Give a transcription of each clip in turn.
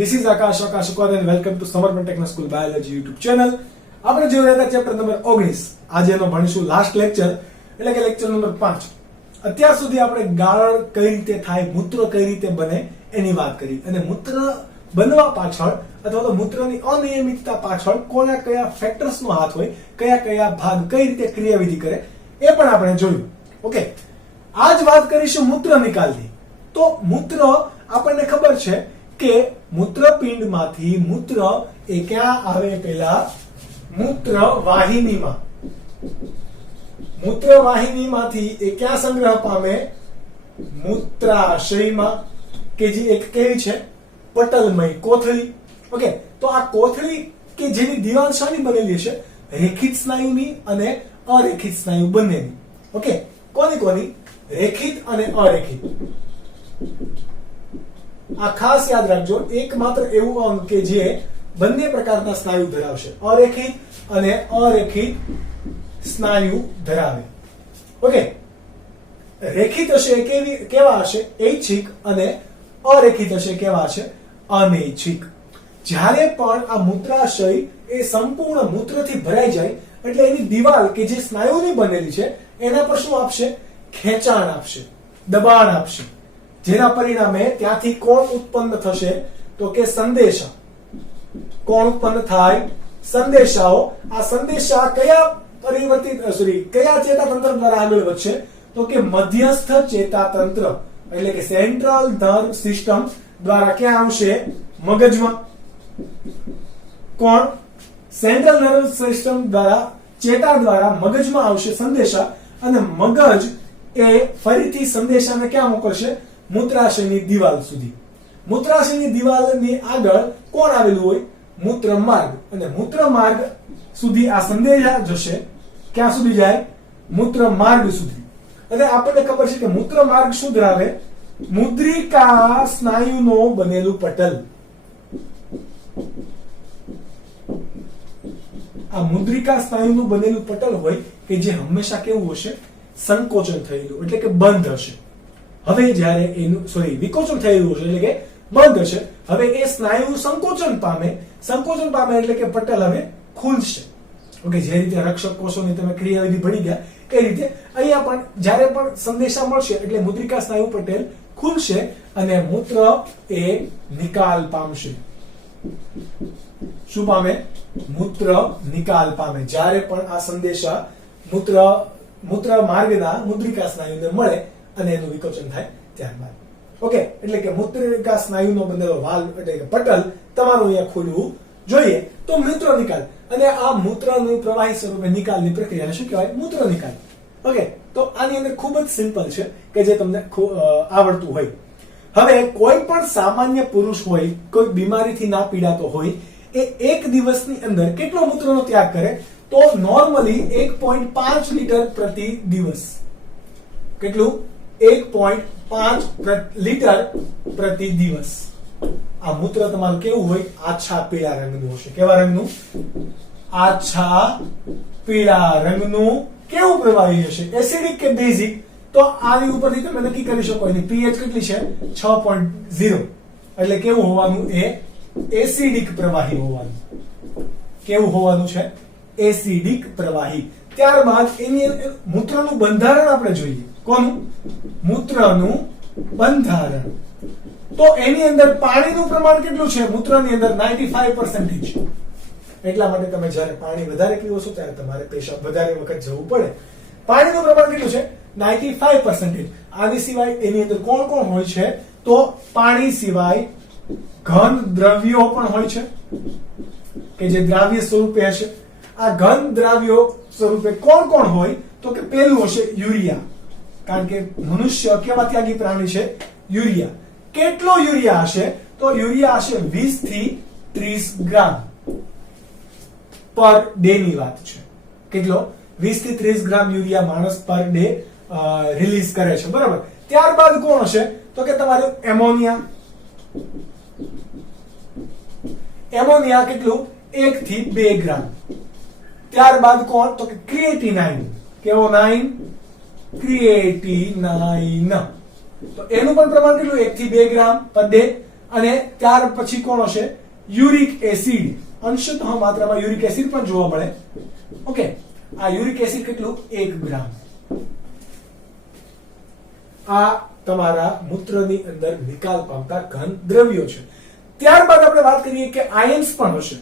this is Akash Akashikwan and welcome to Samarpan Techno School Biology YouTube channel. આપણે જોઈ રહ્યા હતા chapter number 19. આજે એનો ભણીશું લાસ્ટ લેક્ચર એટલે કે લેક્ચર નંબર 5. અત્યાર સુધી આપણે ગાળ કઈ રીતે થાય, મૂત્ર કઈ રીતે બને એની વાત કરી અને મૂત્ર બનવા પાછળ અથવા તો મૂત્રની અનિયમિતતા પાછળ કોના કયા ફેક્ટર્સનો હાથ હોય, કયા કયા ભાગ કઈ રીતે ક્રિયાવિધિ કરે એ પણ આપણે જોયું. ઓકે, આજ વાત કરીશું મૂત્ર નિકાલની. તો મૂત્ર આપણને ખબર છે કે મૂત્રપિંડમાંથી મૂત્ર એ ક્યાં આવે? પેલા મૂત્રવાહિનીમાં. મૂત્રવાહિનીમાંથી એ ક્યાં સંગ્રહ પામે? મૂત્રાશયમાં, કે જે એક કેવી છે? પટલમય કોથળી. ઓકે, તો આ કોથળી કે જેની દિવાલ શાની બનેલી છે? રેખિત સ્નાયુની અને અરેખિત સ્નાયુ બંનેની. ઓકે, કોની કોની? રેખિત અને અરેખિત. આ ખાસ યાદ રાખજો, એકમાત્ર એવું અંગ કે જે બંને પ્રકારના સ્નાયુ ધરાવશે, અરેખિત અને અરેખિત સ્નાયુ ધરાવે. ઓકે, રેખિત હશે કેવા હશે? ઐચ્છિક અને અરેખિત હશે કેવા હશે? અનૈચ્છિક. જ્યારે પણ આ મૂત્રાશય એ સંપૂર્ણ મૂત્રથી ભરાઈ જાય એટલે એની દિવાલ કે જે સ્નાયુની બનેલી છે એના પર શું આપશે? ખેંચાણ આપશે, દબાણ આપશે, જેના પરિણામે ત્યાંથી કોણ ઉત્પન્ન થશે? તો કે સંદેશા. કોણ ઉત્પન્ન થાય? સંદેશાઓ. આ સંદેશા કયા કયા ચેતાતંત્ર દ્વારા આગળ વધશે? તો કે મધ્યસ્થ ચેતાતંત્ર એટલે કે સેન્ટ્રલ નર્વ સિસ્ટમ દ્વારા ક્યાં આવશે? મગજમાં. કોણ? સેન્ટ્રલ નર્વ સિસ્ટમ દ્વારા, ચેતા દ્વારા મગજમાં આવશે સંદેશા, અને મગજ એ ફરીથી સંદેશાને ક્યાં મોકલશે? મૂત્રાશયની દિવાલ સુધી. મૂત્રાશયની દિવાલની આગળ કોણ આવેલું હોય? મૂત્રમાર્ગ. અને મૂત્રમાર્ગ સુધી આ સંદેશા જશે. ક્યાં સુધી જાય? મૂત્રમાર્ગ સુધી. અને આપણને ખબર છે કે મૂત્રમાર્ગ શું ધરાવે? મુદ્રિકા સ્નાયુનો બનેલું પટલ. આ મુદ્રિકા સ્નાયુનું બનેલું પટલ હોય કે જે હંમેશા કેવું હશે? સંકોચન થયેલું એટલે કે બંધ હશે. હવે જ્યારે એનું વિકોચન થયેલું હશે એટલે કે બંધ હશે. હવે એ સ્નાયુ સંકોચન પામે. સંકોચન પામે એટલે કે પટલ હવે ખુલશે. ઓકે, જે રીતે રક્ષક કોષોની તમે ક્રિયાવિધિ ભણી ગયા એ રીતે અહીંયા પણ જ્યારે પણ સંદેશા મળશે એટલે મુદ્રિકા સ્નાયુ પટેલ ખુલશે અને મૂત્ર એ નિકાલ પામશે. શું પામે? મૂત્ર નિકાલ પામે. જ્યારે પણ આ સંદેશા મૂત્ર માર્ગના મુદ્રિકા સ્નાયુને મળે અને એનું વિકોચન થાય ત્યારબાદ. ઓકે, એટલે કે મૂત્રિકા સ્નાયુનો બનેલો વાલ્વ એટલે કે પટલ તમારું અહીંયા ખોલવું જોઈએ. તો મૂત્ર નિકાલ અને આ મૂત્રનું પ્રવાહી સ્વરૂપે નિકાલની પ્રક્રિયાને શું કહેવાય? મૂત્ર નિકાલ. ઓકે, તો આની અંદર ખૂબ જ સિમ્પલ છે કે જે તમને આવડતું હોય. હવે કોઈ પણ સામાન્ય પુરુષ હોય, કોઈ બીમારીથી ના પીડાતો હોય, એ એક દિવસની અંદર કેટલો મૂત્રનો ત્યાગ કરે? તો નોર્મલી 1.5 લીટર પ્રતિ દિવસ. કેટલું? 1.5 લીટર પ્રતિ દિવસ. આ મૂત્ર તમારું કેવું હોય? આછા પીળા રંગનું હશે. કેવા રંગનું? આછા પીળા રંગનું. કેવું પ્રવાહી હશે? એસિડિક કે બેઝિક? તો આની ઉપરથી તમે નક્કી કરી શકો એની પીએચ કેટલી છે? 6.0. એટલે કેવું હોવાનું? એ એસિડિક પ્રવાહી હોવાનું. કેવું હોવાનું છે? એસિડિક પ્રવાહી. ત્યારબાદ એની મૂત્રનું બંધારણ આપણે જોઈએ. કોનું? મૂત્રનું બંધારણ. તો એની અંદર પાણીનું પ્રમાણ કેટલું છે? મૂત્રની અંદર 95%. એટલા માટે તમે જ્યારે પાણી વધારે પીવો છો ત્યારે તમારે પેશાબ વધારે વખત જવું પડે. પાણીનું પ્રમાણ કેટલું છે? 95%. આની સિવાય એની અંદર કોણ કોણ હોય છે? તો પાણી સિવાય ઘન દ્રવ્યો પણ હોય છે કે જે દ્રાવ્ય સ્વરૂપે હશે. આ ઘન દ્રાવ્યો સ્વરૂપે કોણ કોણ હોય? તો કે પેલું હશે યુરિયા. કારણ કે મનુષ્ય કેવા ત્યાગી પ્રાણી છે? યુરિયા. કેટલો યુરિયા હશે? તો યુરિયા હશે 20 થી 30 ગ્રામ પર ડે ની વાત છે. કેટલો? 20 થી 30 ગ્રામ યુરિયા માણસ પર ડે રિલીઝ કરે છે. બરાબર. ત્યારબાદ કોણ હશે? તો કે તમારું એમોનિયા. એમોનિયા કેટલું? 1 થી 2 ગ્રામ. ત્યારબાદ કોણ? તો કે ક્રિએટિનાઇન. કેવો નાઇન? ક્રિએટિનાઇન. તો એનું પણ પ્રમાણ કેટલું? 1 થી 2 ગ્રામ પર ડે. અને ત્યાર પછી કોણ હશે? Uric acid. અંશતઃ માત્રામાં યુરિક એસિડ પણ જોવા મળે. ઓકે, આ યુરિક એસિડ કેટલું? 1 ગ્રામ. આ તમારા મૂત્રની અંદર નિકાલ પામતા ઘન દ્રવ્યો છે. ત્યારબાદ આપણે વાત કરીએ કે આયન્સ પણ હશે,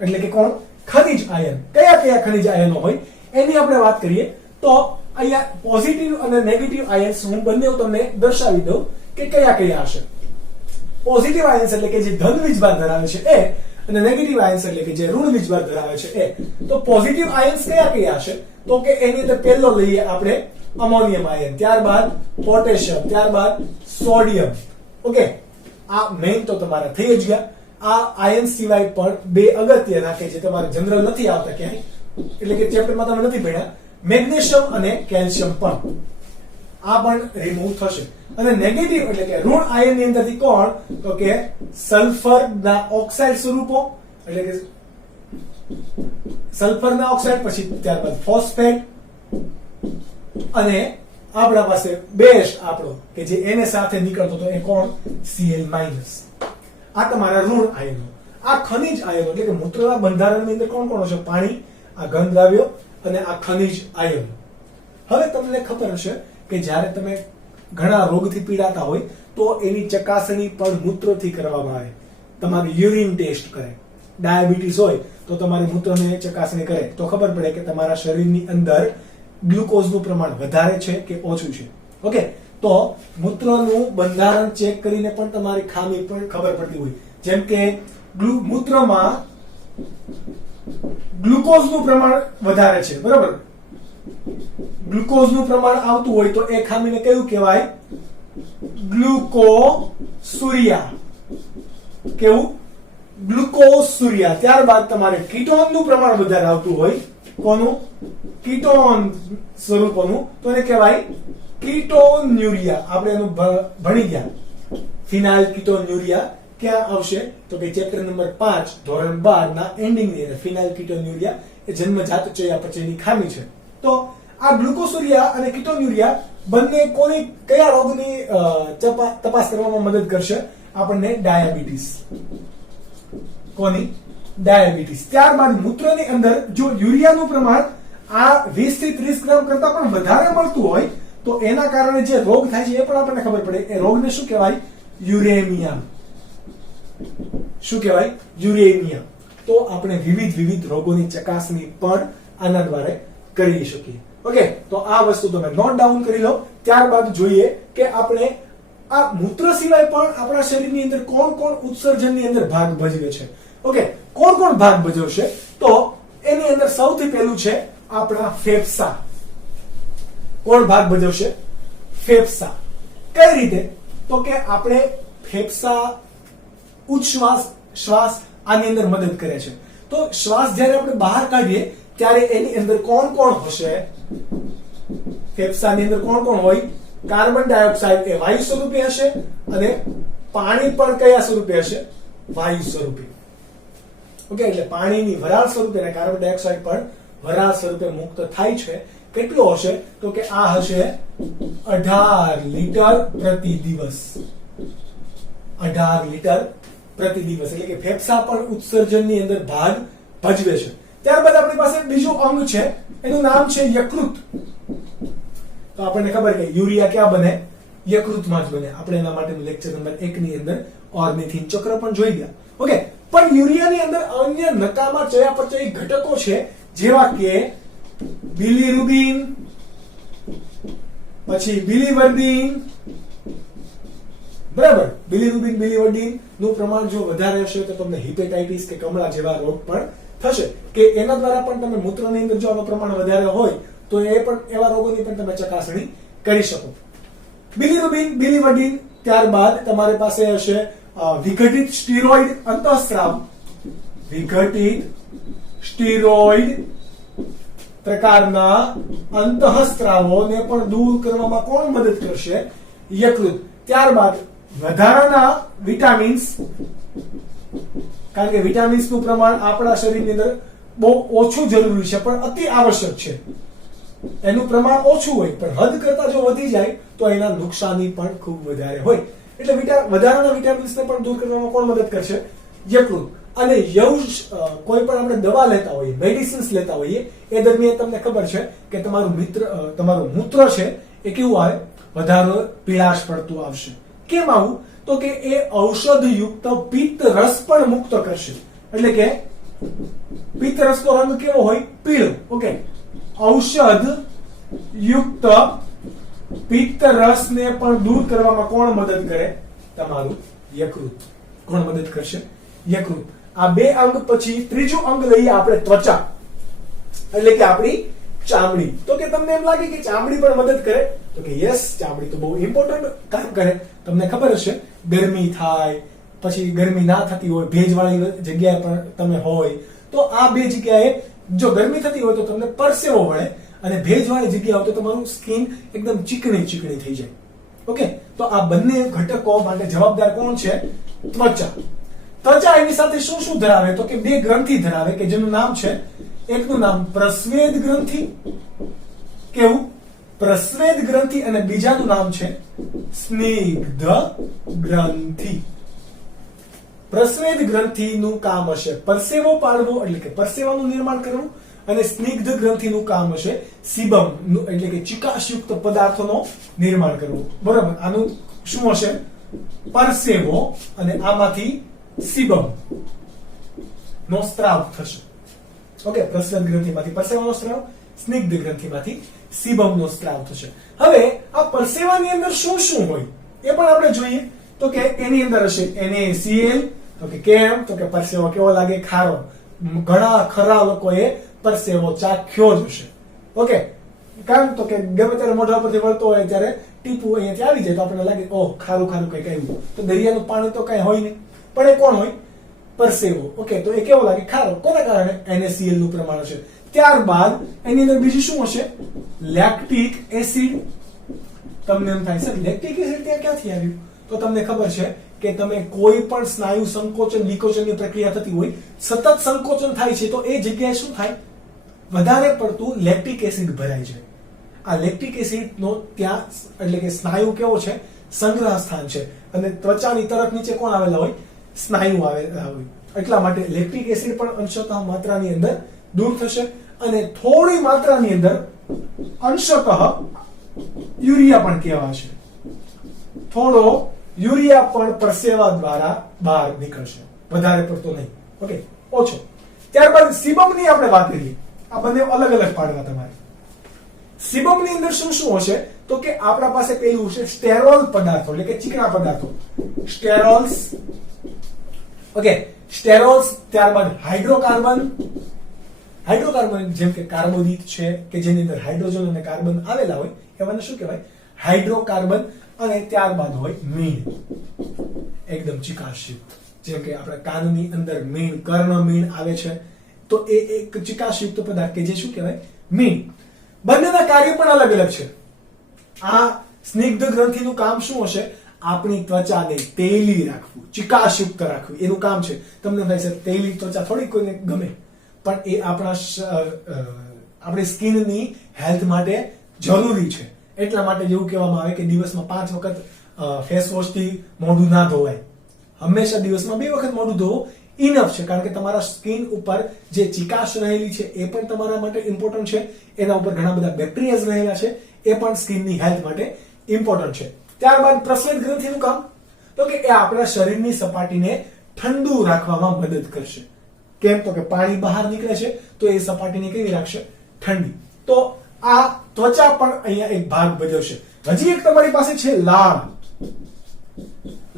એટલે કે કોણ? ખનિજ આયન. કયા કયા ખનિજ આયનો હોય એની આપણે વાત કરીએ તો અહીંયા પોઝિટિવ અને નેગેટિવ આયન્સ હું બંને તમને દર્શાવી દઉં કે કયા કયા હશે. પોઝિટિવ આયન્સ એટલે કે જે ધન વીજભાર ધરાવે છે એ, અને નેગેટિવ આયન્સ એટલે કે જે ઋણ વીજભાર ધરાવે છે એ. તો પોઝિટિવ આયન્સ કયા કયા હશે? તો કે એની અંદર પહેલો લઈએ આપણે અમોનિયમ આયન, ત્યારબાદ પોટેશિયમ, ત્યારબાદ સોડિયમ. ઓકે, આ મેઇન તો તમારા થઈ જ ગયા. આ આયન્સ સિવાય પણ બે અગત્યના કે જે તમારે જનરલ નથી આવતા ક્યાંય, એટલે કે ચેપ્ટરમાં તમે નથી ભણ્યા, મેગ્નેશિયમ અને કેલ્શિયમ પણ. આ પણ રિમૂવ થશે. અને નેગેટિવ એટલે કે ઋણ આયન ની અંદરથી કોણ? તો કે સલ્ફરના ઓક્સાઇડ સ્વરૂપો, એટલે કે સલ્ફરના ઓક્સાઇડ, પછી ત્યારબાદ ફોસ્ફેટ, અને આપણા પાસે બેઝ આપણો કે જે એને સાથે નીકળતો તો એ કોણ? Cl-. આ તમારા ઋણ આયનો. આ ખનિજ આયનો એટલે કે મૂત્રના બંધારણની અંદર કોણ કોણ હશે? પાણી, આ ઘન દ્રવ્યો અને આ ખનિજ આયનો. હવે તમને ખબર હશે કે જ્યારે તમે ઘણા રોગથી પીડાતા હોય તો એની ચકાસણી પણ મૂત્રથી કરવામાં આવે. તમારું યુરિન ટેસ્ટ કરે. ડાયાબિટીસ હોય તો તમારી મૂત્રની ચકાસણી કરે તો ખબર પડે કે તમારા શરીરની અંદર ગ્લુકોઝનું પ્રમાણ વધારે છે કે ઓછું છે. ઓકે, તો મૂત્રનું બંધારણ ચેક કરીને પણ તમારી ખામી પણ ખબર પડતી હોય. જેમ કે મૂત્રમાં ગ્લુકોઝનું પ્રમાણ વધારે છે, બરાબર? ગ્લુકોઝનું પ્રમાણ આવતું હોય તો એ ખામીને કયું કહેવાય? ગ્લુકોસુરિયા. કેવું? ગ્લુકોસુરિયા. ત્યારબાદ તમારે કીટોનનું પ્રમાણ વધારે આવતું હોય, કોનું? કીટોન સ્વરૂપોનું, તો એને કહેવાય કીટોન્યુરિયા. આપણે એનું ભણી ગયા. ફિનાઇલ કીટોન્યુરિયા ક્યાં આવશે? તો કે ચેપ્ટર નંબર 5 ધોરણ 12 ના એન્ડિંગ ની અંદર. ફિનાઇલ કીટોન્યુરિયા એ જન્મજાત ચયાપચયની ખામી છે. તો આ ગ્લુકોસુરિયા અને કીટોન્યુરિયા બંને કોની કયા રોગની તપાસ કરવામાં મદદ કરશે? આપણને ડાયાબિટીસ. કોની? ડાયાબિટીસ. ત્યારબાદ મૂત્રની અંદર જો યુરિયાનું પ્રમાણ આ 20 થી 30 ગ્રામ કરતા પણ વધારે મળતું હોય તો એના કારણે જે રોગ થાય છે એ પણ આપણને ખબર પડે. એ રોગને શું કહેવાય? યુરેમિયા. શું કહેવાય? યુરેમિયા. તો આપણે વિવિધ રોગોની ચકાસણી પણ આના દ્વારા કરી શકીએ. ઓકે, તો આ વસ્તુ તમે નોટ ડાઉન કરી લો. ત્યારબાદ જોઈએ કે આપણે આ મૂત્ર સિવાય પણ આપણા શરીરની અંદર કોણ કોણ ઉત્સર્જનની અંદર ભાગ ભજવે છે. ઓકે, કોણ કોણ ભાગ ભજવશે? તો એની અંદર સૌથી પહેલું છે આપણા ફેફસા. કોણ ભાગ ભજવશે? ફેફસા. કઈ રીતે? તો કે આપણે ફેફસા ઉચ્છ્વાસ શ્વાસ આની અંદર મદદ કરે છે. તો શ્વાસ જ્યારે આપણે બહાર કાઢીએ ત્યારે એની અંદર કોણ કોણ હશે? ફેફસાની અંદર કોણ કોણ હોય? કાર્બન ડાયોક્સાઇડ એ વાયુ સ્વરૂપે હશે, અને પાણી પણ કયા સ્વરૂપે હશે? વાયુ સ્વરૂપે. ઓકે, એટલે પાણીની વરાળ સ્વરૂપે અને કાર્બન ડાયોક્સાઇડ પણ વરાળ સ્વરૂપે મુક્ત થાય છે. કેટલો હશે? તો કે આ હશે 18 લીટર પ્રતિ દિવસ. 18 લીટર પ્રતિ દિવસ. એટલે કે ફેફસા પણ ઉત્સર્જનની અંદર ભાગ ભજવે છે. ત્યારબાદ આપણી પાસે બીજું અંગ છે, એનું નામ છે યકૃત. તો આપણને ખબર કે યુરિયા ક્યાં બને? યકૃતમાં જ બને. આપણે એના માટેનું લેક્ચર નંબર 1 ની અંદર ઓર્નિથિન ચક્ર પણ જોઈ ગયા. ઓકે, પણ યુરિયાની અંદર અન્ય નકામા ચયાપચયી ઘટકો છે, જેવા કે બિલિરુબિન, પછી બિલિવર્ડિન. બરાબર? બિલિરુબિન બિલિવર્ડિન નું પ્રમાણ જો વધારે હશે તો તમને હિપેટાઇટિસ કે કમળા જેવા રોગ પણ થશે. કે એના દ્વારા પણ તમે મૂત્રની અંદર જો આનું પ્રમાણ વધારે હોય તો એ પણ એવા રોગોની પણ તમે ચકાસણી કરી શકો. બિલિરુબિન બિલિવર્ડિન. ત્યારબાદ તમારી પાસે હશે વિઘટિત સ્ટીરોઇડ અંતઃસ્ત્રાવ. વિઘટિત સ્ટીરોઇડ પ્રકારના અંતઃસ્ત્રાવોને પણ દૂર કરવામાં કોણ મદદ કરશે? યકૃત. ત્યારબાદ વધારાના વિટામિન્સ, કારણ કે વિટામિન્સ નું પ્રમાણ આપણા શરીરની અંદર બહુ ઓછું જરૂરી છે પણ અતિ આવશ્યક છે. એનું પ્રમાણ ઓછું હોય પણ હદ કરતા જો વધી જાય તો એના નુકસાની પણ ખૂબ વધારે હોય. એટલે વધારાના વિટામિન્સને પણ દૂર કરવામાં કોણ મદદ કરશે? યકૃત. અને કોઈ પણ આપણે દવા લેતા હોઈએ, મેડિસિન્સ લેતા હોઈએ, એ દરમિયાન તમને ખબર છે કે તમારું મૂત્ર છે એ કેવું આવે? વધારે પીળાશ પડતું આવશે. કેમ આવું? તો કે એ ઔષધયુક્ત પિત્ત રસ પણ મુક્ત કરશે. એટલે કે પિત્ત રસનો રંગ કેવો હોય? પીળો. ઓકે, ઔષધ યુક્ત પિત્ત રસને પણ દૂર કરવામાં કોણ મદદ કરે? તમારું યકૃત. કોણ મદદ કરશે? યકૃત. આ બે અંગ પછી ત્રીજું અંગ લઈએ આપણે, ત્વચા, એટલે કે આપણી ચામડી. તો કે તમને એમ લાગે કે ચામડી પણ મદદ કરે? તો કે યસ, ચામડી તો બહુ ઇમ્પોર્ટન્ટ કામ કરે. તમને ખબર હશે, ગરમી થાય, પછી ગરમી ના થતી હોય, ભેજવાળી જગ્યાએ પણ તમે હોય, તો આ બે જગ્યાએ જો ગરમી થતી હોય તો તમને પરસેવો વળે, અને ભેજવાળી જગ્યા હોય તો તમારું સ્કિન એકદમ ચીકણી થઈ જાય. ઓકે, તો આ બંને ઘટકો માટે જવાબદાર કોણ છે? ત્વચા. ત્વચા એની સાથે શું શું ધરાવે? તો કે બે ગ્રંથિ ધરાવે, કે જેનું નામ છે, એકનું નામ પ્રસ્વેદ ગ્રંથિ. કેવું? પ્રસ્વેદ ગ્રંથિ. અને બીજાનું નામ છે સ્નિગ્ધ ગ્રંથિ. પ્રસ્વેદ ગ્રંથિનું કામ હશે પરસેવો પાડવો, એટલે કે પરસેવાનું નિર્માણ કરવું, અને સ્નિગ્ધ ગ્રંથિનું કામ હશે સિબમ, એટલે કે ચિકાશયુક્ત પદાર્થોનો નિર્માણ કરવું. બરાબર, આનું શું હશે? પરસેવો, અને આમાંથી સિબમ નો સ્ત્રાવ થશે. ઓકે, પ્રસ્વેદ ગ્રંથિમાંથી પરસેવાનો સ્ત્રાવ, સ્નિગ્ધ ગ્રંથિમાંથી સિબમનો સ્ત્રાવ થશે. હવે આ પરસેવાની અંદર શું શું હોય એ પણ આપણે જોઈએ. તો કે એની અંદર હશે NaCl. તો કે કેમ? તો કે પરસેવો કેવો લાગે? ખારો. ઘણા ખરા લોકોએ પરસેવો ચાખ્યો જ હશે. ઓકે, કારણ તો કે ગમે ત્યારે મોઢા પરથી વળતો હોય ત્યારે ટીપું અહીંયાથી આવી જાય તો આપણને લાગે ઓહ ખારું કંઈક આવ્યું. તો દરિયાનું પાણી તો કઈ હોય નહીં, પણ એ કોણ હોય? પરસેવો. ઓકે, તો એ કેવો લાગે? ખારો. કોના કારણે? NaCl નું પ્રમાણ હશે. ત્યારબાદ એની અંદર બીજું શું હશે? Lactic acid. તમને એમ થાય છે લેક્ટિક એસિડ ત્યાં ક્યાંથી આવ્યું? તો તમને ખબર છે કે તમે કોઈ પણ સ્નાયુ સંકોચન વિકોચનની પ્રક્રિયા થતી હોય, સતત સંકોચન થાય છે, તો એ જગ્યાએ શું થાય? વધારે પડતું લેક્ટિક એસિડ ભરાય છે. આ લેક્ટિક એસિડ નો ત્યાં, એટલે કે સ્નાયુ કેવો છે? સંગ્રહ સ્થાન છે. અને ત્વચાની તરફ નીચે કોણ આવેલા હોય? સ્નાયુ આવેલા હોય. એટલા માટે લેક્ટિક એસિડ પણ અંશતઃ માત્રાની અંદર દૂર થશે, અને થોડી માત્રાની અંદર અંશતઃ યુરિયા પણ કહેવાશે. થોડો યુરિયા પણ પરસેવા દ્વારા બહાર નીકળશે, વધારે પડતો નહીં. ઓકે, ઓછો. ત્યારબાદ સિબમની આપણે વાત કરીએ. આ બંને અલગ અલગ પાડવા તમારે. સિબમની અંદર શું શું હશે? તો કે આપણા પાસે પેલું છે સ્ટેરોલ પદાર્થો, એટલે કે ચીકણા પદાર્થો, સ્ટેરોલ્સ. ઓકે, સ્ટેરોલ્સ. ત્યારબાદ હાઇડ્રોકાર્બન. હાઇડ્રોકાર્બન જેમ કે કાર્બોદિત છે, કે જેની અંદર હાઇડ્રોજન અને કાર્બન આવેલા હોય, એવાને શું કહેવાય? હાઇડ્રોકાર્બન. અને ત્યારબાદ હોય મીણ, એકદમ ચિકાશયુક્ત. જેમ કે આપણા કાનની અંદર મીણ, કર્ણ મીણ આવે છે, તો એ એક ચિકાશયુક્ત પદાર્થ કે જે શું કહેવાય? મીણ. બંનેના કાર્ય પણ અલગ અલગ છે. આ સ્નિગ્ધ ગ્રંથિનું કામ શું હશે? આપણી ત્વચાને તેલી રાખવું, ચિકાશયુક્ત રાખવું, એનું કામ છે. તમને થાય છે તેલી ત્વચા થોડી કોઈને ગમે, પણ એ આપણી સ્કિનની હેલ્થ માટે જરૂરી છે. એટલા માટે એવું કહેવામાં આવે કે દિવસમાં 5 વખત ફેસ વોશ થી મોઢું ના ધોવાય. હંમેશા દિવસમાં 2 વખત મોઢું ધોવો ઇનફ છે. કારણ કે તમારા સ્કિન ઉપર જે ચિકાશ રહેલી છે એ પણ તમારા માટે ઇમ્પોર્ટન્ટ છે. એના ઉપર ઘણા બધા બેક્ટેરિયાઝ રહેલા છે, એ પણ સ્કિનની હેલ્થ માટે ઇમ્પોર્ટન્ટ છે. ત્યારબાદ પ્રસ્વેદ ગ્રંથિનું કામ, તો કે એ આપણા શરીરની સપાટીને ઠંડુ રાખવામાં મદદ કરશે. કેમ? તો કે પાણી બહાર નીકળે છે, તો એ સપાટીને કેવી રાખશે? ઠંડી. તો આ ત્વચા પણ અહીંયા એક ભાગ ભજવશે. હજી એક તમારી પાસે છે લાળ.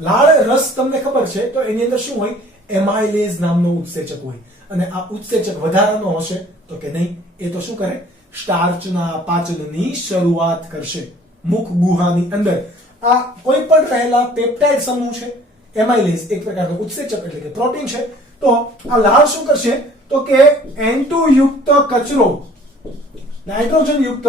લાળ રસ તમને ખબર છે, તો એની અંદર શું હોય? એમાઇલેઝ નામનો ઉત્સેચક હોય. અને આ ઉત્સેચક વધારાનો હશે? તો કે નહીં. એ તો શું કરે? સ્ટાર્ચના પાચનની શરૂઆત કરશે મુખ ગુહાની અંદર. આ કોઈ પણ રહેલા પેપ્ટાઇડ સમૂહ છે, એમાઇલેઝ એક પ્રકારનો ઉત્સેચક એટલે કે પ્રોટીન છે. તો આ લાળ શું કરશે? તો કે N2 યુક્ત કચરો, નાઇટ્રોજન યુક્ત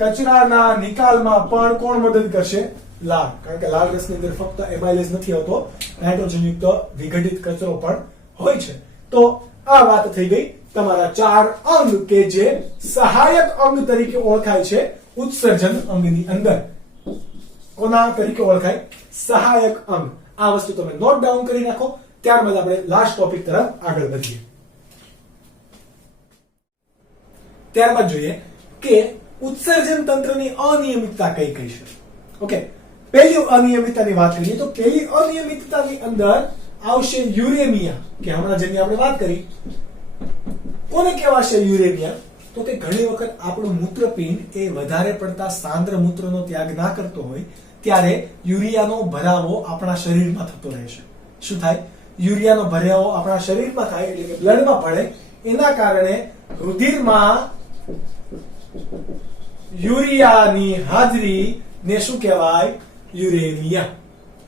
કચરાના નિકાલમાં પણ કોણ મદદ કરશે? લાળ. કારણ કે લાળ રસની અંદર ફક્ત એમાઇલેઝ નથી આવતો, નાઇટ્રોજન યુક્ત વિઘટિત કચરો પણ હોય છે. તો આ વાત થઈ ગઈ તમારા 4 અંગ કે જે સહાયક અંગ તરીકે ઓળખાય છે ઉત્સર્જન અંગની અંદર. કોના તરીકે ઓળખાય? સહાયક અંગ. આ વસ્તુ તમે નોટ ડાઉન કરી નાખો. ત્યારબાદ આપણે લાસ્ટ ટોપિક તરફ આગળ વધીએ. ત્યારબાદ જોઈએ કે ઉત્સર્જન તંત્રની અનિયમિતતા કઈ કઈ છે. ઓકે, પહેલી અનિયમિતતાની વાત કરીએ તો પહેલી અનિયમિતતાની અંદર આવશે યુરેમિયા, કે હમણાં જેની આપણે વાત કરી. કોને કહેવાશે યુરેમિયા? તો કે ઘણી વખત આપણું મૂત્રપિંડ એ વધારે પડતા સાંદ્ર મૂત્રનો ત્યાગ ના કરતો હોય ત્યારે યુરિયાનો ભરાવો આપણા શરીરમાં થતો રહેશે. શું થાય? યુરિયાનો ભરાવો આપણા શરીરમાં થાય એટલે કે બ્લડમાં પડે, એના કારણે રુધિરમાં યુરિયાની હાજરી ને શું કહેવાય? યુરેમિયા.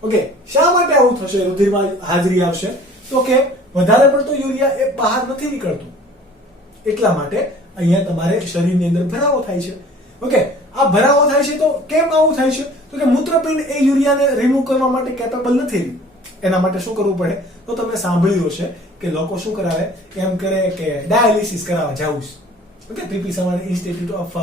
ઓકે, શા માટે આવું થશે? રુધિરમાં હાજરી આવશે તો કે વધારે પડતો યુરિયા એ બહાર નથી નીકળતું, એટલા માટે અહીંયા તમારે શરીરની અંદર ભરાવો થાય છે. ઓકે, આ ભરાવો થાય છે તો કેમ આવું થાય છે? તો કે મૂત્રપિંડ એ યુરિયાને રિમૂવ કરવા માટે કેપેબલ નથી. એના માટે શું કરવું પડે? તો તમે સાંભળ્યું હશે કે લોકો શું કરાવે, એમ કરે કે ડાયાલિસિસ કરાવવા જવું છે. Okay, PP Savani institute of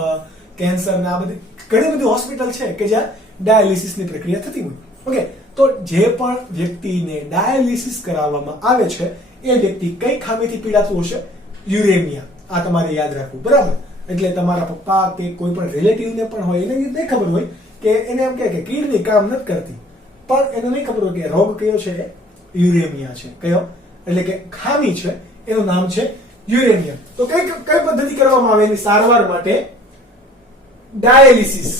cancer ને આ બધી ઘણી બધી હોસ્પિટલ છે કે જ્યાં ડાયાલિસિસની પ્રક્રિયા થતી હોય. ઓકે, તો જે પણ વ્યક્તિને ડાયાલિસિસ કરાવવામાં આવે છે એ વ્યક્તિ કઈ ખામીથી પીડાતું હશે? યુરેમિયા. આ તમારે યાદ રાખવું, બરાબર? એટલે તમારા પપ્પા કે કોઈ પણ રિલેટિવને પણ હોય એને નહીં ખબર હોય કે એને એમ કે કિડની કામ નથી કરતી, પણ એને નહીં ખબર હોય કે રોગ કયો છે? યુરેમિયા છે. કયો? એટલે કે ખામી છે, એનું નામ છે યુરેમિયા. તો કઈ પદ્ધતિ કરવામાં આવે એની સારવાર માટે? ડાયાલિસિસ.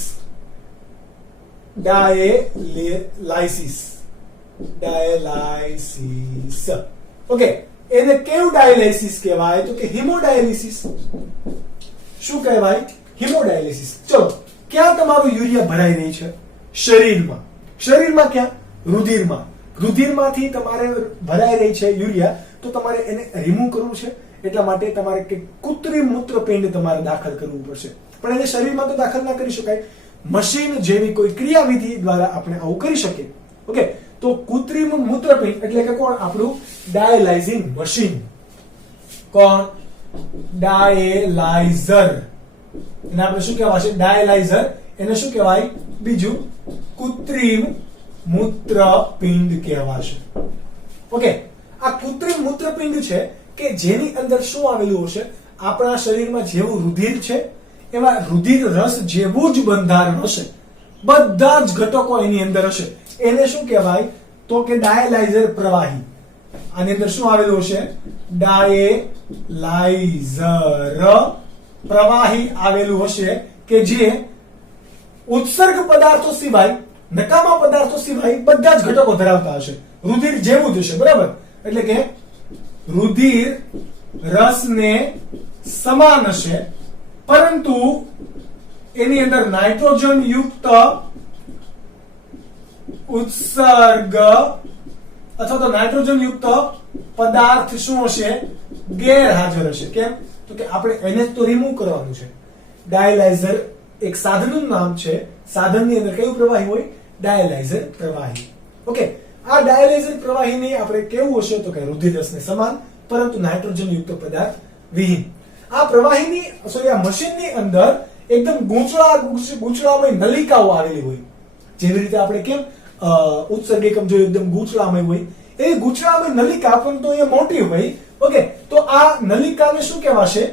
ઓકે, એને કેવું ડાયાલિસિસ કહેવાય? તો કે હિમોડાયાલિસિસ. શું કહેવાય? હિમોડાયાલિસિસ. ચલો, ક્યાં તમારું યુરિયા ભરાઈ રહી છે? શરીરમાં. શરીરમાં ક્યાં? રુધિરમાં. રુધિરમાંથી તમારે ભરાઈ રહી છે યુરિયા, તો તમારે એને રિમૂવ કરવું છે. એટલા માટે તમારે કે કૃત્રિમ મૂત્રપિંડ તમારે દાખલ કરવું પડશે. પણ એને શરીરમાં તો દાખલ ના કરી શકાય. મશીન જેવી કોઈ ક્રિયાવિધિ દ્વારા આપણે આવું કરી શકીએ. ઓકે, તો કૃત્રિમ મૂત્રપિંડ એટલે કે કોણ? આપણું ડાયાલાઇઝિંગ મશીન. કોણ? ડાયાલાઇઝર. એને આપણે શું કહેવાશે? ડાયાલાઇઝર. એને શું કહેવાય? બીજું કૃત્રિમ મૂત્રપિંડ કહેવાશે. ઓકે, આ કૃત્રિમ મૂત્રપિંડ છે કે જેની અંદર શું આવેલું હશે? આપણા શરીરમાં જેવું રુધિર છે એવા રુધિર રસ જેવું જ બંધારણ હશે, બધા જ ઘટકો એની અંદર હશે. એને શું કહેવાય? તો કે ડાયાલાઇઝર પ્રવાહી. આની અંદર શું આવેલું હશે? ડાયાલાઇઝર પ્રવાહી આવેલું હશે કે જે ઉત્સર્ગ પદાર્થો સિવાય, નકામા પદાર્થો સિવાય બધા જ ઘટકો ધરાવતા હશે. રુધિર જેવું જ હશે, બરાબર? એટલે કે રુધિર રસને સમાન હશે, પરંતુ એની અંદર નાઇટ્રોજન યુક્ત ઉત્સર્ગ અથવા તો નાઇટ્રોજન યુક્ત પદાર્થ શું હશે? ગેરહાજર હશે. કેમ? તો કે આપણે એને તો રિમૂવ કરવાનું છે. ડાયાલાઇઝર એક સાધનનું નામ છે. સાધનની અંદર કયું પ્રવાહી હોય? ડાયાલાઇઝર પ્રવાહી. ઓકે, આ ડાયાલાઇઝર પ્રવાહીની આપણે કેવું હશે? તો કે રુધિર રસને સમાન પરંતુ નાઇટ્રોજન યુક્ત પદાર્થ વિહીન. આ પ્રવાહીની આ મશીનની અંદર એકદમ ગૂંચળામય નલિકાઓ આવેલી હોય. જેવી રીતે આપણે કેમ ઉત્સર્ગ એકમ જો એકદમ ગૂંચળામય હોય, એવી ગૂંચળામય નલિકા પણ તો એ મોટી હોય. ઓકે, તો આ નલિકાને શું કહેવાશે?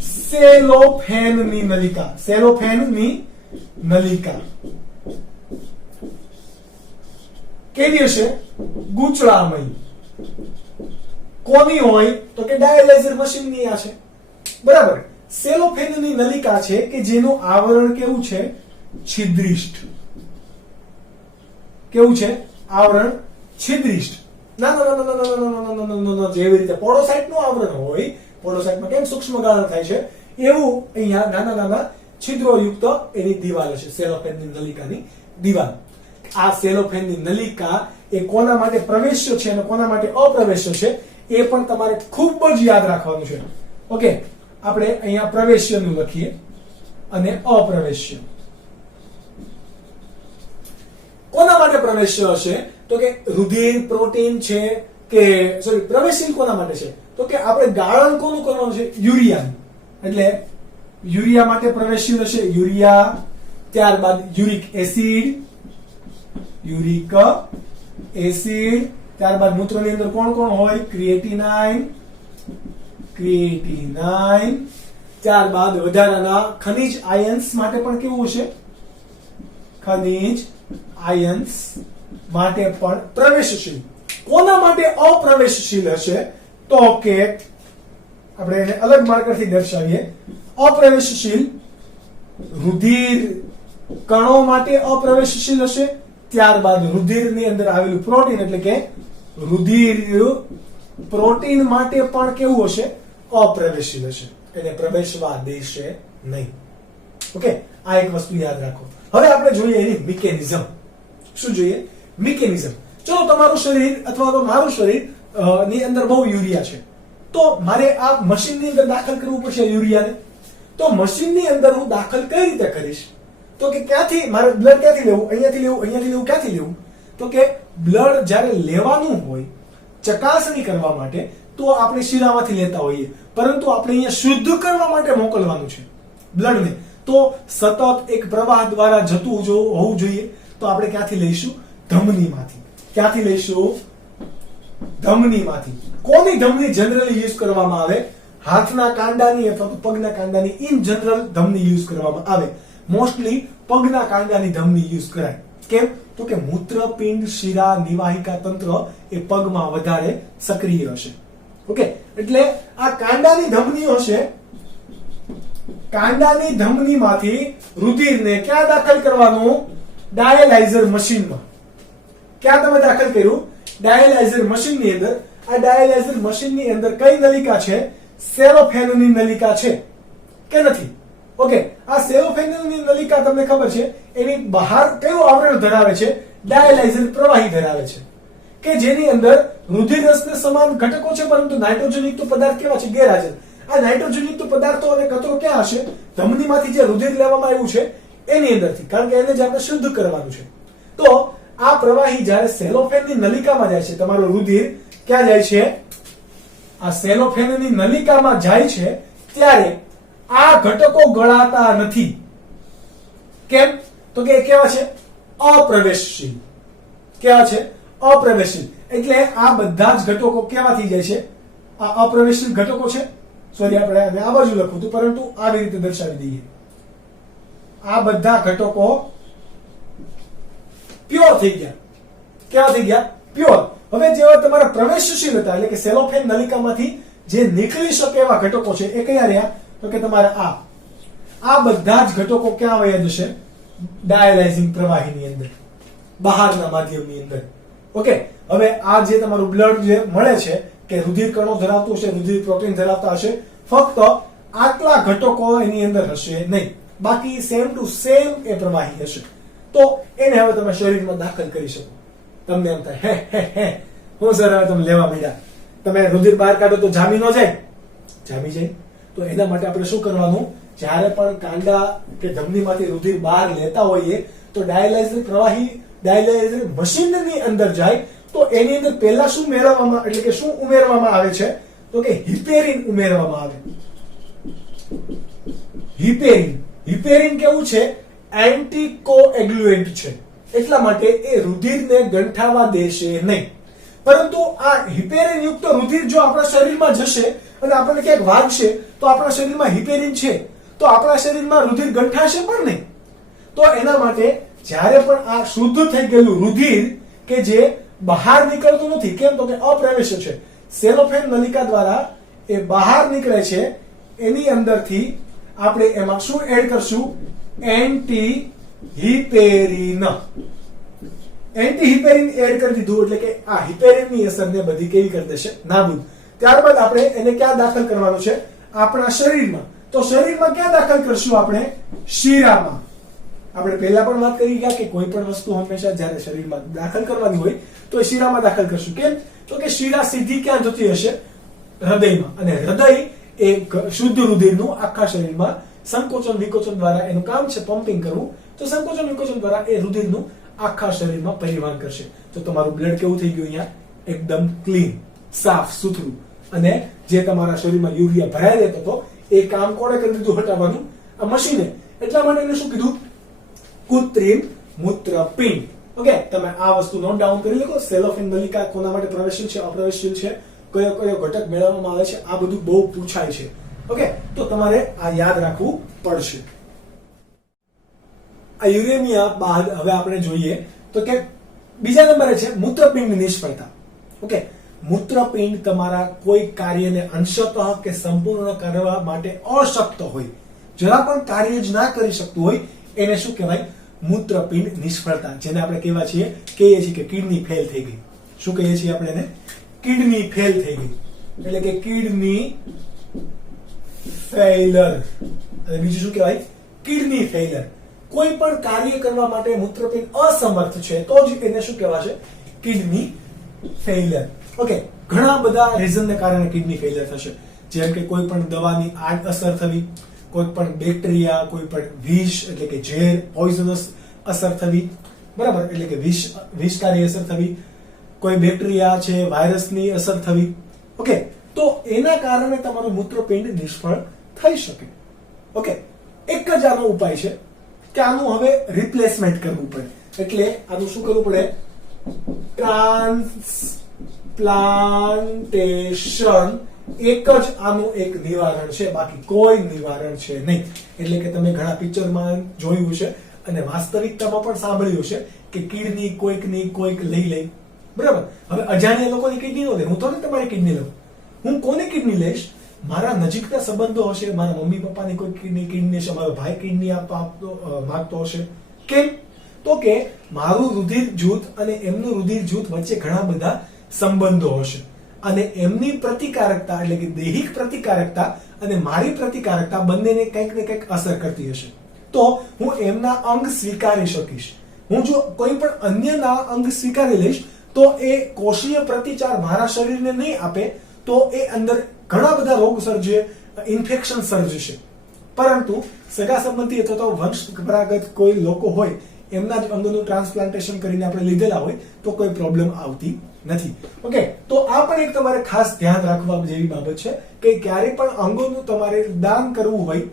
સેલોફેનની નલિકા. સેલોફેનની નલિકા કેવી હશે? ગૂંચળામય. કોની હોય? તો કે ડાયાલાઇઝર મશીનની આ છે, બરાબર? સેલોફેનની નલિકા છે કે જેનું આવરણ કેવું છે? છિદ્રિષ્ઠ. કેવું છે? આવરણ છિદ્રિષ્ઠ. ના, જેવી રીતે પોડોસાઇટનું આવરણ હોય, પોડોસાઇટમાં કેમ સૂક્ષ્મ ગાળણ થાય છે, એવું અહીંયા નાના નાના છિદ્રોયુક્ત એની દિવાલ હશે, સેલોફેનની નલિકાની દિવાલ. આ સેલોફેનની નલિકા એ કોના માટે પ્રવેશ્ય છે અને કોના માટે અપ્રવેશ્ય છે એ પણ તમારે ખૂબ જ યાદ રાખવાનું છે. ઓકે, આપણે અહીંયા પ્રવેશ્યનું લખીએ અને અપ્રવેશ્ય. કોના માટે પ્રવેશ્ય હશે? તો કે રુધિર, પ્રોટીન છે કે સોરી પ્રવેશશીલ કોના માટે છે? તો કે આપણે ગાળણ કોનું કરવાનું છે? યુરિયા. એટલે યુરિયા માટે પ્રવેશશીલ હશે યુરિયા, ત્યારબાદ યુરિક એસિડ, ત્યારબાદ મૂત્રની અંદર કોણ કોણ હોય? ક્રિએટિનાઇન, ત્યારબાદ વધારાના ખનિજ આયન્સ માટે પણ કેવું હશે? ખનિજ આયન્સ માટે પણ પ્રવેશશીલ. કોના માટે અપ્રવેશશીલ હશે? તો કે આપણે એને અલગ માર્કરથી દર્શાવીએ. અપ્રવેશશીલ રુધિર કણો માટે અપ્રવેશશીલ હશે. ત્યારબાદ રુધિરની અંદર આવેલું પ્રોટીન એટલે કે રુધિર પ્રોટીન માટે પણ કેવું હશે? અપ્રવેશશીલ હશે. એને પ્રવેશવા દેશે નહીં. ઓકે, આ એક વસ્તુ યાદ રાખો. હવે આપણે જોઈએ એની મિકેનિઝમ. શું જોઈએ? મિકેનિઝમ. ચલો, તમારું શરીર અથવા તો મારું શરીર ની અંદર બહુ યુરિયા છે, તો મારે આ મશીનની અંદર દાખલ કરવું પડશે યુરિયાને. તો મશીનની અંદર હું દાખલ કઈ રીતે કરીશ? તો કે ક્યાંથી મારે બ્લડ ક્યાંથી લેવું? અહીંયાથી લેવું, અહીંયાથી લેવું, ક્યાંથી લેવું? તો કે બ્લડ જ્યારે લેવાનું હોય ચકાસણી કરવા માટે તો આપણે શિરામાંથી લેતા હોઈએ, પરંતુ આપણે અહીંયા શુદ્ધ કરવા માટે મોકલવાનું છે બ્લડને, તો સતત એક પ્રવાહ દ્વારા જતું હોવું જોઈએ. તો આપણે ક્યાંથી લઈશું? ધમનીમાંથી. ક્યાંથી લઈશું? ધમનીમાંથી. કોની ધમની જનરલી યુઝ કરવામાં આવે? હાથના કાંડાની અથવા તો પગના કાંડાની ઇન જનરલ ધમની યુઝ કરવામાં આવે. મોસ્ટલી પગના કાંડાની ધમની યુઝ કરાય. કેમ? તો કે મૂત્રપિંડ શિરા નિવાહિકા તંત્ર એ પગમાં વધારે સક્રિય હશે. ઓકે, એટલે આ કાંડાની ધમનીઓ છે. કાંડાની ધમનીમાંથી રુધિરને ક્યાં દાખલ કરવાનું? ડાયાલાઇઝર મશીનમાં. ક્યાં તમે દાખલ કર્યું? ડાયાલાઇઝર મશીનની અંદર. આ ડાયાલાઇઝર મશીનની અંદર કઈ નલિકા છે? સેલોફેનની નલિકા છે કે નથી? ઓકે, આ સેલોફેનની નલિકા તમને ખબર છે એની બહાર કયું આવરણ ધરાવે છે? ડાયાલાઇઝર પ્રવાહી ધરાવે છે, કે જેની અંદર રુધિર રસને સમાન ઘટકો છે, પરંતુ નાઇટ્રોજન યુક્ત પદાર્થ કેવા છે? ગેરહાજર. આ નાઇટ્રોજન યુક્ત પદાર્થો અને કચરો ક્યાં હશે? ધમનીમાંથી જે રુધિર લેવામાં આવ્યું છે એની અંદરથી, કારણ કે એને જ આપણે શુદ્ધ કરવાનું છે. તો આ પ્રવાહી જ્યારે સેલોફેનની નલિકામાં જાય છે, તમારું રુધિર ક્યાં જાય છે? આ સેલોફેનની નલિકામાં જાય છે ત્યારે આ ઘટકો ગળાતા નથી. કેમ? તો કે કેવા છે? અપ્રવેશશીલ. કેવા છે? અપ્રવેશશીલ. એટલે આ બધા જ ઘટકો કેવાથી જાય છે? આ અપ્રવેશશીલ ઘટકો છે. સોરી, આપણે આ બાજુ લખવું હતું, પરંતુ આવી રીતે દર્શાવી દઈએ. આ બધા ઘટકો પ્યોર થઈ ગયા. કેવા થઈ ગયા? પ્યોર. હવે જેવા તમારા પ્રવેશશીલ હતા, એટલે કે સેલોફેન નલિકામાંથી જે નીકળી શકે એવા ઘટકો છે, એ કયા રહ્યા? તો કે તમારા આ બધા જ ઘટકો ક્યાં વયા જશે? ડાયાલાઇઝિંગ પ્રવાહીની અંદર, બહારના માધ્યમની અંદર. ઓકે, હવે આ જે તમારું બ્લડ જે મળે છે કે રુધિર કણો ધરાવતું હશે, રુધિર પ્રોટીન ધરાવતા હશે, ફક્ત આટલા ઘટકો એની અંદર હશે નહીં, બાકી સેમ ટુ સેમ એ પ્રવાહી હશે. તો એને હવે તમે શરીરમાં દાખલ કરી શકો. તમને એમ થાય હે હું સર હવે તમે લેવા માંડ્યા, તમે રુધિર બહાર કાઢો તો જામી ન જાય? જામી જાય. તો એના માટે આપણે શું કરવાનું? જ્યારે પણ કાંડા કે ધમનીમાંથી રુધિર બહાર લેતા હોઈએ તો ડાયાલાઇઝર પ્રવાહી ડાયાલાઇઝર મશીનની અંદર જાય તો એની અંદર પહેલા શું મેળવવામાં એટલે કે શું ઉમેરવામાં આવે છે? તો કે હિપેરિન ઉમેરવામાં આવે. હિપેરિન કેવું છે? એન્ટીકોએગ્યુલેન્ટ છે, એટલા માટે એ રુધિરને ગંઠાવા દેશે નહીં. પરંતુ આ હિપેરિન યુક્ત રુધિર જો આપણા શરીરમાં જશે અને આપણને ક્યાંક વાગશે તો આપણા શરીરમાં હિપેરિન છે, તો આપણા શરીરમાં રુધિર ગંઠાશે પણ નહીં. તો એના માટે જ્યારે પણ આ શુદ્ધ થઈ ગયેલું રુધિર કે જે બહાર નીકળતું નથી, કેમ? તો કે અપ્રવેશ છે, સેલોફેન નલિકા દ્વારા એ બહાર નીકળે છે, એની અંદરથી આપણે એમાં શું એડ કરશું? એન્ટીહિપેરિન એડ કરી દીધું, એટલે કે આ હિપેરિનની અસરને બધી કેવી કરી દેશે? નાબૂદ. ત્યારબાદ આપણે એને ક્યાં દાખલ કરવાનું છે? આપણા શરીરમાં. તો શરીરમાં ક્યાં દાખલ કરશું? આપણે શિરામાં. આપણે પહેલા પણ વાત કરી ગયા કે કોઈ પણ વસ્તુ હંમેશા જ્યારે શરીરમાં દાખલ કરવાની હોય તો એ શિરામાં દાખલ કરશું. કેમ? તો કે શિરા સીધી ક્યાં જતી હશે? હૃદયમાં. અને હૃદય એ શુદ્ધ રુધિરનું આખા શરીરમાં સંકોચન વિકોચન દ્વારા એનું કામ છે પમ્પિંગ કરવું. તો સંકોચન વિકોચન દ્વારા એ રુધિરનું આખા શરીરમાં પરિવહન કરશે. તો તમારું બ્લડ કેવું થઈ ગયું? અહીંયા એકદમ ક્લીન, સાફ સુથરું. અને જે તમારા શરીરમાં યુરિયા ભરાઈ રહેતો હતો એ કામ કોણે કરી દીધું? હટાવવાનું, આ મશીને. એટલા માટે એને શું કીધું? કૃત્રિમ મૂત્રપિંડ. ઓકે, તમે આ વસ્તુ નોટ ડાઉન કરી લો. સેલોફેન નલિકા કોના માટે પ્રવેશશીલ છે, અપ્રવેશશીલ છે, કયો કયો ઘટક મેળવવામાં આવે છે, આ બધું બહુ પૂછાય છે. ઓકે, તો તમારે આ યાદ રાખવું પડશે. આ યુરેમિયા બાદ હવે આપણે જોઈએ તો કે બીજા નંબરે છે મૂત્રપિંડની નિષ્ફળતા. ઓકે, મૂત્રપિંડ તમારા કોઈ કાર્યને અંશતઃ કે સંપૂર્ણ કરવા માટે અશક્ત હોય, જરા પણ કાર્ય જ ના કરી શકતું હોય, એને શું કહેવાય? મૂત્રપિંડ નિષ્ફળતા. જેને આપણે કહીએ છીએ કે કિડની ફેલ થઈ ગઈ. શું કહીએ છીએ આપણે એને? કિડની ફેલ થઈ ગઈ. એટલે કે કિડની ફેઇલર. અને બીજું શું કહેવાય? Kidney failure. કોઈ પણ કાર્ય કરવા માટે મૂત્રપિંડ અસમર્થ છે તો જ એને શું કહેવાશે? Kidney failure. ઓકે, ઘણા બધા રીઝનને કારણે કિડની ફેઇલર થશે. જેમ કે કોઈ પણ દવાની આડ અસર થવી, કોઈ પણ બેક્ટેરિયા, કોઈ પણ વિષ એટલે કે ઝેર, પોઈઝનસ અસર થવી, બરાબર, એટલે કે વિષકારી અસર થવી, કોઈ બેક્ટેરિયા છે, વાયરસની અસર થવી. ઓકે, તો એના કારણે તમારું મૂત્રપિંડ નિષ્ફળ થઈ શકે. ઓકે, એક જ આનો ઉપાય છે કે આનું હવે રિપ્લેસમેન્ટ કરવું પડે. એટલે આનું શું કરવું પડે? ટ્રાન્સપ્લાન્ટેશન. એક જ આનું એક નિવારણ છે, બાકી કોઈ નિવારણ છે નહીં. એટલે કે તમે ઘણા પિક્ચરમાં જોયું છે અને વાસ્તવિકતામાં પણ સાંભળ્યું છે કે કિડની કોઈક લઈ લે. બરાબર, હવે અજાણ્યા લોકોની કિડની નો લે. હું તો નહીં તમારી કિડની લઉં. હું કોની કિડની લઈશ? મારા નજીકના સંબંધો હશે, મારા મમ્મી પપ્પાની કોઈ કિડની હશે, મારો ભાઈ કિડની આપવા માંગતો હશે. કેમ? તો કે મારું રુધિર જૂથ અને એમનું રુધિર જૂથ વચ્ચે ઘણા બધા સંબંધો હશે અને એમની પ્રતિકારકતા એટલે કે દૈહિક પ્રતિકારકતા અને મારી પ્રતિકારકતા બંનેને કંઈક ને કંઈક અસર કરતી હશે. તો હું એમના અંગ સ્વીકારી શકીશ. હું જો કોઈ પણ અન્યના અંગ સ્વીકારી લઈશ તો એ કોષીય પ્રતિચાર મારા શરીરને નહીં આપે, તો એ અંદર ઘણા બધા રોગ સર્જે, ઇન્ફેક્શન સર્જશે. પરંતુ સગા સંબંધી અથવા તો વંશપરાગત કોઈ લોકો હોય, એમના જ અંગનું ટ્રાન્સપ્લાન્ટેશન કરીને આપણે લીધેલા હોય તો કોઈ પ્રોબ્લેમ આવતી નથી. ઓકે, તો આ પણ એક તમારે ખાસ ધ્યાન રાખવા જેવી બાબત છે કે ક્યારે પણ અંગોનું તમારે દાન કરવું હોય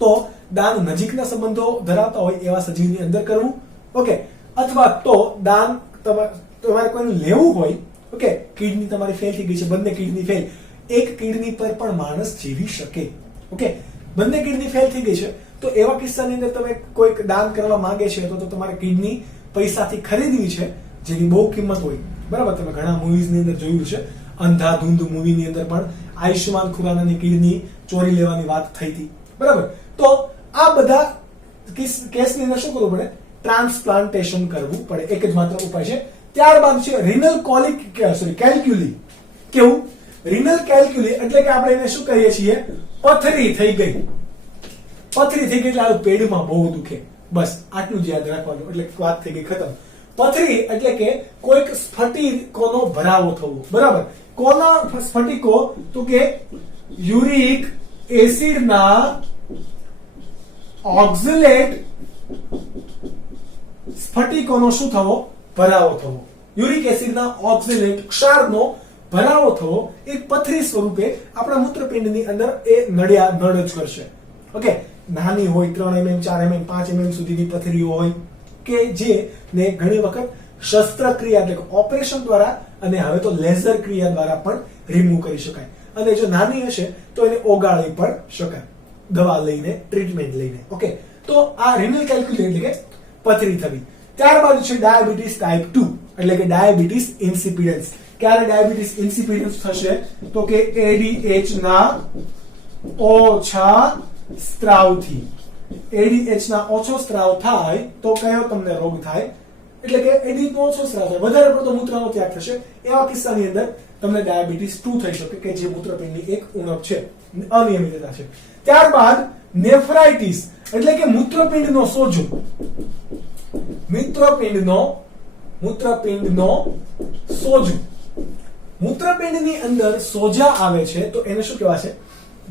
તો દાન નજીકના સંબંધો ધરાવતા હોય એવા સજીવની અંદર કરવું. ઓકે, અથવા તો દાન તમારે કોઈને લેવું હોય. ઓકે, કિડની તમારી ફેલ થઈ ગઈ છે, બંને કિડની ફેલ, એક કિડની પર પણ માણસ જીવી શકે. ઓકે, બંને કિડની ફેલ થઈ ગઈ છે તો એવા કિસ્સાની અંદર તમે કોઈક દાન કરવા માંગે છે તો તમારે કિડની પૈસાથી ખરીદવી છે, જેની બહુ કિંમત હોય. બરાબર, તમે ઘણા મૂવીઝની અંદર જોયું છે. અંધાધૂંધ મૂવીની અંદર પણ આયુષ્યમાન ખુરાનાની કિડની ચોરી લેવાની વાત થઈ હતી. બરાબર, તો આ બધા કેસની અંદર શું કરવું પડે? ટ્રાન્સપ્લાન્ટેશન કરવું પડે. એક જ માત્ર ઉપાય છે. ત્યારબાદ છે રિનલ કેલ્ક્યુલી. કેવું? રિનલ કેલ્ક્યુલી એટલે કે આપણે એને શું કહીએ છીએ? પથરી થઈ ગઈ. પથરી થઈ ગઈ એટલે આ પેડમાં બહુ દુખે. બસ આટલું જ યાદ રાખવાનું. એટલે વાત થઈ ગઈ, ખતમ. પથરી એટલે કે કોઈક સ્ફટિકોનો ભરાવો થવો. બરાબર, કોના સ્ફટિકો? તો કે યુરિક એસિડના ઓક્ઝલેટ સ્ફટિકોનો શું થવો? ભરાવો થવો. યુરિક એસિડના ઓક્ઝલેટ ક્ષારનો ભરાવો થવો એક પથરી સ્વરૂપે આપણા મૂત્રપિંડની અંદર એ નડ જ કરશે. ઓકે, નાની હોય 3 mm 4 mm 5 mm સુધીની પથરીઓ હોય કે જે ને ઘણી વખત શસ્ત્રક્રિયા એટલે કે ઓપરેશન દ્વારા અને હવે તો લેઝર ક્રિયા દ્વારા પણ રિમૂવ કરી શકાય. અને જો નાની હશે તો એને ઓગાળી પણ શકાય દવા લઈને, ટ્રીટમેન્ટ લઈને. ઓકે, તો આ રિનલ કેલ્ક્યુલી એટલે કે પથરી થવી. ત્યારબાદ છે ડાયાબિટીસ ટાઈપ 2 એટલે કે ડાયાબિટીસ ઇન્સિપિડન્સ. ક્યારે ડાયાબિટીસ ઇન્સિપિડન્સ થશે? તો કે એડીએચ ના ઓછા સ્ત્રાવથી. એડીએચ ના ઓછો સ્ત્રાવ થાય તો કયો તમને રોગ થાય? એટલે કે એડીએચ નો ઓછો સ્ત્રાવ થાય, વધારે પડતો મૂત્રનો ત્યાગ થશે. એવા કિસ્સાની અંદર તમને ડાયાબિટીસ 2 થઈ શકે કે જે મૂત્રપિંડની એક ઉણપ છે, અનિયમિતતા છે. ત્યારબાદ નેફ્રાઇટિસ એટલે કે મૂત્રપિંડનો સોજો. મૂત્રપિંડનો સોજો. મૂત્રપિંડની અંદર સોજા આવે છે તો એને શું કહેવાશે?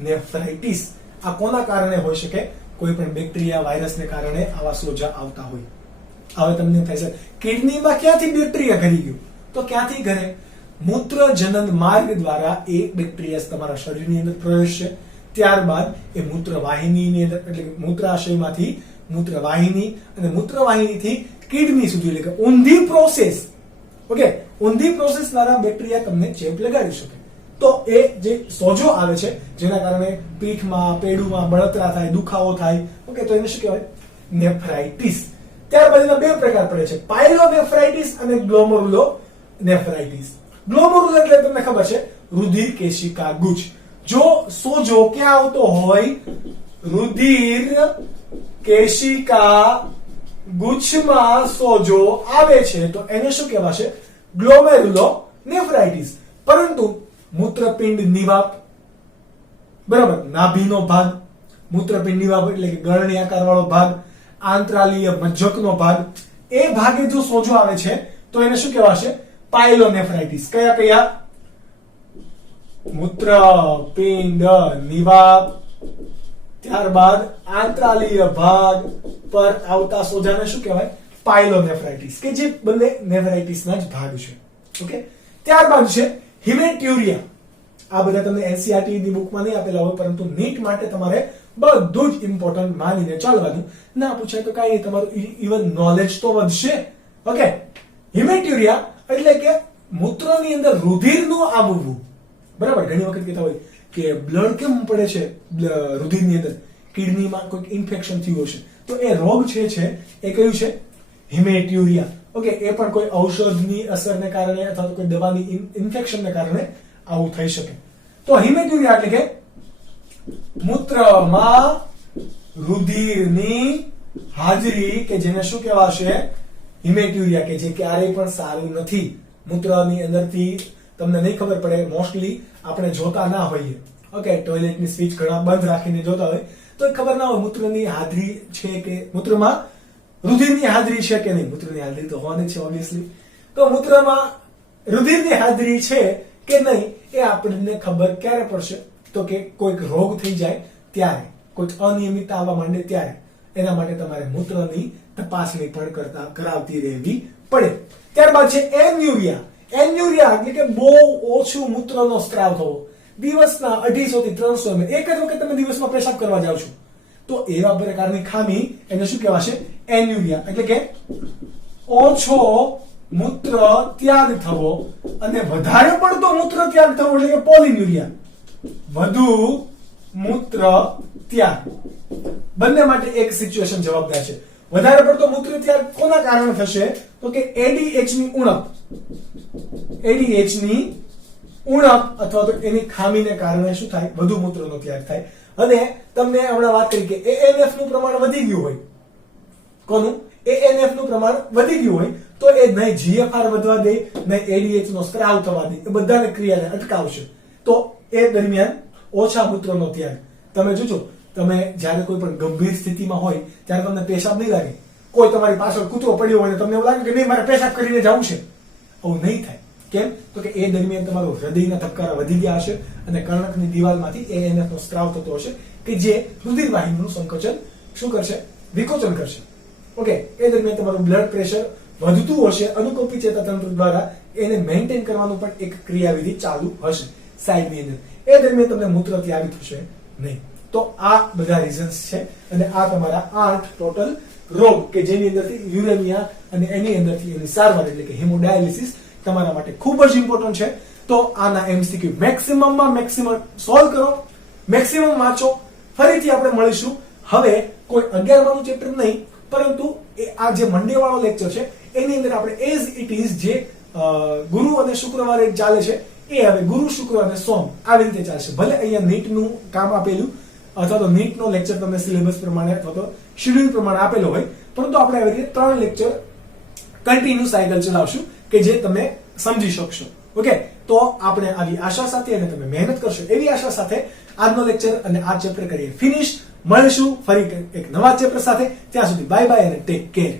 નેફ્રાઇટિસ. આ કોના કારણે હોઈ શકે? કોઈ પણ બેક્ટેરિયા, વાયરસને કારણે આવા સોજા આવતા હોય. હવે તમને થાય છે કિડનીમાં ક્યાંથી બેક્ટેરિયા ઘરી ગયું? તો ક્યાંથી ઘરે? મૂત્રજનન માર્ગ દ્વારા એ બેક્ટેરિયા તમારા શરીરની અંદર પ્રવેશશે. ત્યારબાદ એ મૂત્રવાહિનીની અંદર એટલે કે મૂત્રાશયમાંથી મૂત્રવાહિની અને મૂત્રવાહિનીથી કિડની સુધી, એટલે કે ઊંધી પ્રોસેસ, ઓકે, ઊંધી પ્રોસેસ દ્વારા બેક્ટેરિયા તમને ચેપ લગાડી શકે. તો એ જે સોજો આવે છે જેના કારણે પીઠમાં, પેડુમાં બળતરા થાય, દુખાવો થાય, ઓકે, તો એને શું કહેવાય? નેફ્રાઇટિસ. ત્યારબાદ એના બે પ્રકાર પડે છે, પાયલોનેફ્રાઇટિસ અને ગ્લોમેરુલોનેફ્રાઇટિસ. ગ્લોમેરુલો એટલે તમને ખબર છે રુધિર કેશિકા ગુચ્છ. જો સોજો ક્યાં આવતો હોય? રુધિર કેશિકા ગુચ્છમાં સોજો આવે છે તો એને શું કહેવાશે? ગ્લોમેરુલોનેફ્રાઇટિસ. પરંતુ મૂત્રપિંડ નિવાપ, બરાબર, નાભીનો ભાગ, મૂત્રપિંડ નિવાપ એટલે કે ગળણી આકાર વાળો ભાગ, આંતરાલીય મજ્જકનો ભાગ, એ ભાગે જો સોજો આવે છે તો એને શું કહેવાશે? પાયલોનેફ્રાઇટિસ. કયા કયા? મૂત્રપિંડ નિવાપ, ત્યારબાદ આંતરાલીય ભાગ પર આવતા સોજાને શું કહેવાય? પાયલોનેફ્રાઇટિસ, કે જે બંને નેફ્રાઇટિસના જ ભાગ છે. ઓકે, ત્યારબાદ છે હિમેટ્યુરિયા. આ બધા તમને એનસીઈઆરટી ની બુકમાં નહીં આપેલા હોય, પરંતુ નીટ માટે તમારે બધું જ ઇમ્પોર્ટન્ટ માનીને ચાલવાનું. ના પૂછાય તો કાંઈ નહીં, તમારું ઇવન નોલેજ તો વધશે. ઓકે, હિમેટ્યુરિયા એટલે કે મૂત્રની અંદર રુધિરનું આવવું. બરાબર, ઘણી વખત કહેતા હોય કે બ્લડ કેમ પડે છે રુધિરની અંદર? કિડનીમાં કોઈ ઇન્ફેક્શન થયું હશે. તો એ રોગ છે એ કયું છે? હિમેટ્યુરિયા. ઓકે, એ પણ કોઈ ઔષધની અસરને કારણે અથવા તો કોઈ દવાની ઇન્ફેક્શનને કારણે આવું થઈ શકે. તો હિમેટ્યુરિયા એટલે કે મૂત્રમાં રુધિરની હાજરી, કે જેને શું કહેવાશે? હિમેટ્યુરિયા, કે જે ક્યારેય પણ સારું નથી. મૂત્રની અંદરથી તમને નહીં ખબર પડે, મોસ્ટલી આપણે જોતા ના હોઈએ. ઓકે, ટોયલેટની સ્વિચ ઘણા બંધ રાખીને જોતા હોય તો ખબર ના હોય મૂત્રની હાજરી છે કે મૂત્રમાં રુધિરની હાજરી છે કે નહીં. મૂત્રની હાજરી તો હોવાની છે ઓબ્વિયસલી. તો મૂત્રમાં રુધિરની હાજરી છે કે નહીં એ આપણને ખબર ક્યારે પડશે? તો કે કોઈક રોગ થઈ જાય ત્યારે, કોઈક અનિયમિતતા આવવા માંડે ત્યારે. એના માટે તમારે મૂત્રની તપાસણી પણ કરાવતી રહેવી પડે. ત્યારબાદ છે એન્યુરિયા. એન્યુરિયા એટલે કે બહુ ઓછું મૂત્રનો સ્ત્રાવ થવો. દિવસના 250 થી 300 ml એક જ વખત તમે દિવસમાં પેશાબ કરવા જાવ છો તો એવા પ્રકારની ખામી એને શું કહેવાશે? એન્યુરિયા. એટલે કે ઓછો મૂત્ર ત્યાગ થવો અને વધારે પડતો મૂત્ર ત્યાગ થવો એટલે કે પોલિન્યુરિયા. વધુ મૂત્ર ત્યાગ, બંને માટે એક સિચ્યુએશન જવાબદાર છે. વધારે પડતો મૂત્ર ત્યાગ કોના કારણે થશે? તો કે એડીએચ ની ઉણપ. એડીએચ ની ઉણપ અથવા તો એની ખામીને કારણે શું થાય? વધુ મૂત્રનો ત્યાગ થાય. અને તમને હમણાં વાત કરી કે એએનએફ નું પ્રમાણ વધી ગયું હોય. કોનું? એએનએફ નું પ્રમાણ વધી ગયું હોય તો એ નહીં જીએફઆર વધવા દે, નહીં એડીએચ નો સ્ત્રાવ થવા દે, એ બધાને ક્રિયાને અટકાવશે. તો એ દરમિયાન ઓછા મૂત્રનો ત્યાગ. તમે જોજો, તમે જ્યારે કોઈ પણ ગંભીર સ્થિતિમાં હોય ત્યારે તમને પેશાબ નહીં લાગે. કોઈ તમારી પાછળ કૂતરો પડ્યો હોય તમને એવું લાગે કે નહીં મારે પેશાબ કરીને જવું છે, આવું નહીં થાય. કેમ? તો કે એ દરમિયાન તમારો હૃદયના ધબકારા વધી ગયા હશે અને કર્ણકની દિવાલમાંથી એએનએફ નો સ્ત્રાવ થતો હશે કે જે રુધિર વાહિનીનું સંકોચન શું કરશે? વિકોચન કરશે. ઓકે, એ દરમિયાન તમારું બ્લડ પ્રેશર વધતું હશે. અનુકંપી ચેતાતંત્ર દ્વારા એને મેન્ટેન કરવાનું પણ એક ક્રિયાવિધિ ચાલુ હશે સાઈડની અંદર. એ દરમિયાન તમને મૂત્ર ત્યાગ થશે નહીં. તો આ બધા રીઝન્સ છે અને આ તમારા 8 ટોટલ રોગ કે જેની અંદરથી યુરેમિયા અને એની અંદરથી એની સારવાર એટલે કે હેમોડાયાલિસિસ તમારા માટે ખૂબ જ ઇમ્પોર્ટન્ટ છે. તો આના એમસીક્યુ મેક્સિમમમાં મેક્સિમમ સોલ્વ કરો, મેક્સિમમ વાંચો. ફરીથી આપણે મળીશું હવે કોઈ 11માનું ચેપ્ટર નહીં, પરંતુ આ જે મંડે વાળો લેક્ચર છે એની અંદર આપણે એઝ ઇટ ઇઝ જે ગુરુ અને શુક્રવારે ચાલે છે એ હવે ગુરુ, શુક્ર અને સોમ આવી રીતે ચાલશે. ભલે અહીંયા નીટનું કામ આપેલું અથવા તો નીટનો લેક્ચર તમને સિલેબસ પ્રમાણે અથવા તો શેડ્યુલ પ્રમાણે આપેલો હોય, પરંતુ આપણે આવી રીતે 3 લેક્ચર કન્ટિન્યુ સાયકલ ચલાવશું કે જે તમે સમજી શકશો. ઓકે, તો આપણે આવી આશા સાથે અને તમે મહેનત કરશો એવી આશા સાથે આજનો લેક્ચર અને આ ચેપ્ટર કરીએ ફિનિશ. મળીશું ફરી એક નવા ચેપ્ટર સાથે. ત્યાં સુધી બાય બાય અને ટેક કેર.